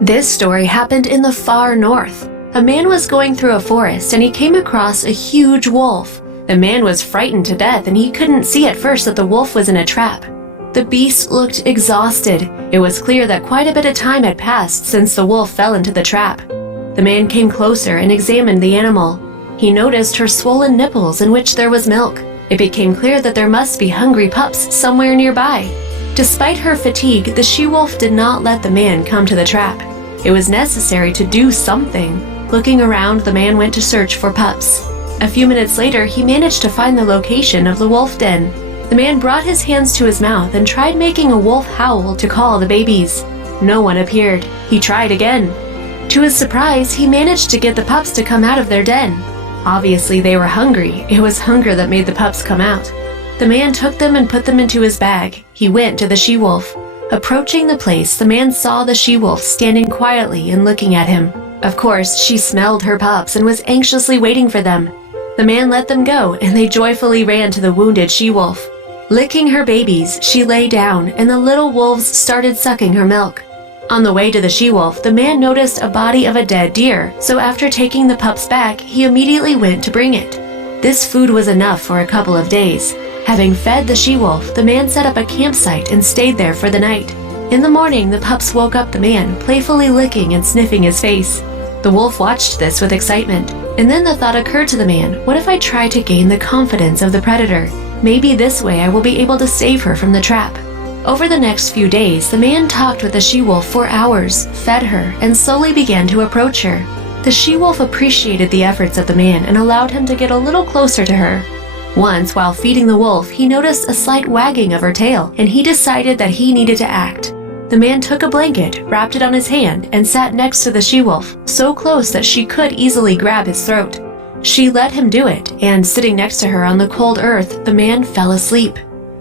This story happened in the far north. A man was going through a forest and he came across a huge wolf. The man was frightened to death and he couldn't see at first that the wolf was in a trap. The beast looked exhausted. It was clear that quite a bit of time had passed since the wolf fell into the trap. The man came closer and examined the animal. He noticed her swollen nipples in which there was milk. It became clear that there must be hungry pups somewhere nearby. Despite her fatigue, the she-wolf did not let the man come to the trap. It was necessary to do something. Looking around, the man went to search for pups. A few minutes later, he managed to find the location of the wolf den. The man brought his hands to his mouth and tried making a wolf howl to call the babies. No one appeared. He tried again. To his surprise, he managed to get the pups to come out of their den. Obviously, they were hungry. It was hunger that made the pups come out. The man took them and put them into his bag. He went to the she-wolf. Approaching the place, the man saw the she-wolf standing quietly and looking at him. Of course, she smelled her pups and was anxiously waiting for them. The man let them go, and they joyfully ran to the wounded she-wolf. Licking her babies, she lay down, and the little wolves started sucking her milk. On the way to the she-wolf, the man noticed a body of a dead deer, so after taking the pups back, he immediately went to bring it. This food was enough for a couple of days. Having fed the she-wolf, the man set up a campsite and stayed there for the night. In the morning, the pups woke up the man, playfully licking and sniffing his face. The wolf watched this with excitement, and then the thought occurred to the man, what if I try to gain the confidence of the predator? Maybe this way I will be able to save her from the trap. Over the next few days, the man talked with the she-wolf for hours, fed her, and slowly began to approach her. The she-wolf appreciated the efforts of the man and allowed him to get a little closer to her. Once, while feeding the wolf, he noticed a slight wagging of her tail, and he decided that he needed to act. The man took a blanket, wrapped it on his hand, and sat next to the she-wolf, so close that she could easily grab his throat. She let him do it, and sitting next to her on the cold earth, the man fell asleep.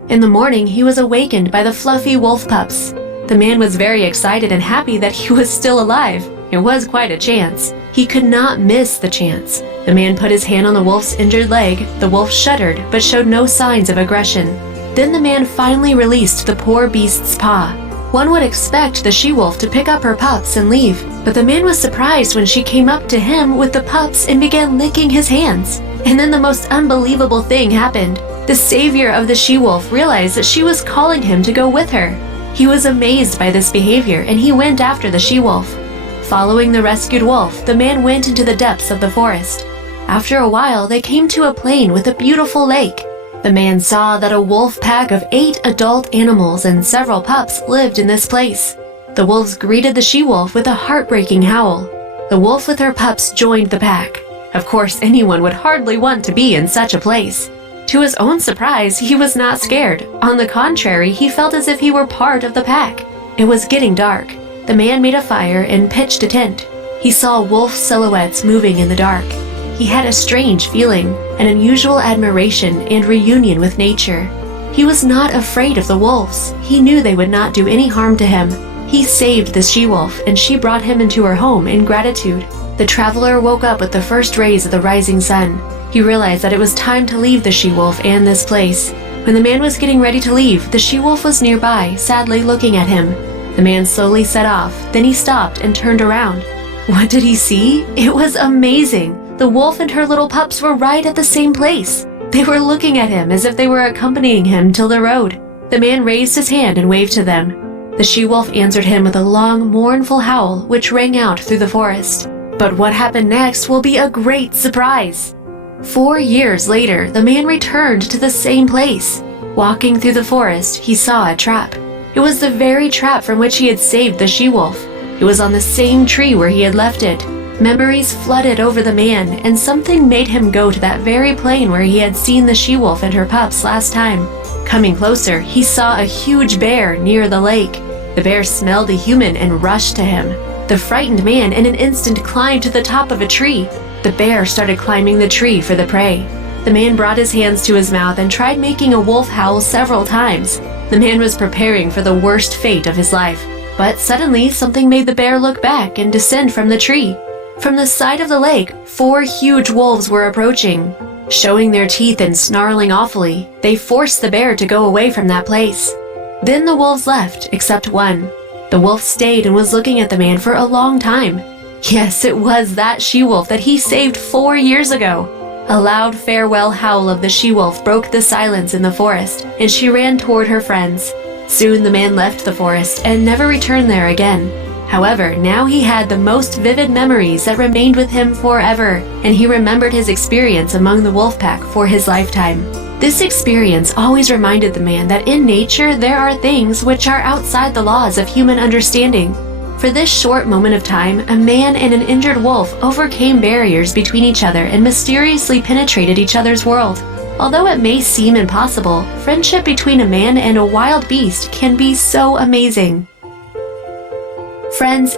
In the morning, he was awakened by the fluffy wolf pups. The man was very excited and happy that he was still alive. It was quite a chance. He could not miss the chance. The man put his hand on the wolf's injured leg. The wolf shuddered, but showed no signs of aggression. Then the man finally released the poor beast's paw. One would expect the she-wolf to pick up her pups and leave, but the man was surprised when she came up to him with the pups and began licking his hands. And then the most unbelievable thing happened. The savior of the she-wolf realized that she was calling him to go with her. He was amazed by this behavior, and he went after the she-wolf. Following the rescued wolf, the man went into the depths of the forest. After a while, they came to a plain with a beautiful lake. The man saw that a wolf pack of 8 adult animals and several pups lived in this place. The wolves greeted the she-wolf with a heartbreaking howl. The wolf with her pups joined the pack. Of course, anyone would hardly want to be in such a place. To his own surprise, he was not scared. On the contrary, he felt as if he were part of the pack. It was getting dark. The man made a fire and pitched a tent. He saw wolf silhouettes moving in the dark. He had a strange feeling, an unusual admiration and reunion with nature. He was not afraid of the wolves. He knew they would not do any harm to him. He saved the she-wolf, and she brought him into her home in gratitude. The traveler woke up with the first rays of the rising sun. He realized that it was time to leave the she-wolf and this place. When the man was getting ready to leave, the she-wolf was nearby, sadly looking at him. The man slowly set off, then he stopped and turned around. What did he see? It was amazing! The wolf and her little pups were right at the same place. They were looking at him as if they were accompanying him till the road. The man raised his hand and waved to them. The she-wolf answered him with a long, mournful howl which rang out through the forest. But what happened next will be a great surprise. 4 years later, the man returned to the same place. Walking through the forest, he saw a trap. It was the very trap from which he had saved the she-wolf. It was on the same tree where he had left it. Memories flooded over the man, and something made him go to that very plain where he had seen the she-wolf and her pups last time. Coming closer, he saw a huge bear near the lake. The bear smelled a human and rushed to him. The frightened man in an instant climbed to the top of a tree. The bear started climbing the tree for the prey. The man brought his hands to his mouth and tried making a wolf howl several times. The man was preparing for the worst fate of his life. But suddenly, something made the bear look back and descend from the tree. From the side of the lake, 4 huge wolves were approaching. Showing their teeth and snarling awfully, they forced the bear to go away from that place. Then the wolves left, except one. The wolf stayed and was looking at the man for a long time. Yes, it was that she-wolf that he saved 4 years ago. A loud farewell howl of the she-wolf broke the silence in the forest, and she ran toward her friends. Soon the man left the forest and never returned there again. However, now he had the most vivid memories that remained with him forever, and he remembered his experience among the wolf pack for his lifetime. This experience always reminded the man that in nature there are things which are outside the laws of human understanding. For this short moment of time, a man and an injured wolf overcame barriers between each other and mysteriously penetrated each other's world. Although it may seem impossible, friendship between a man and a wild beast can be so amazing. Friends,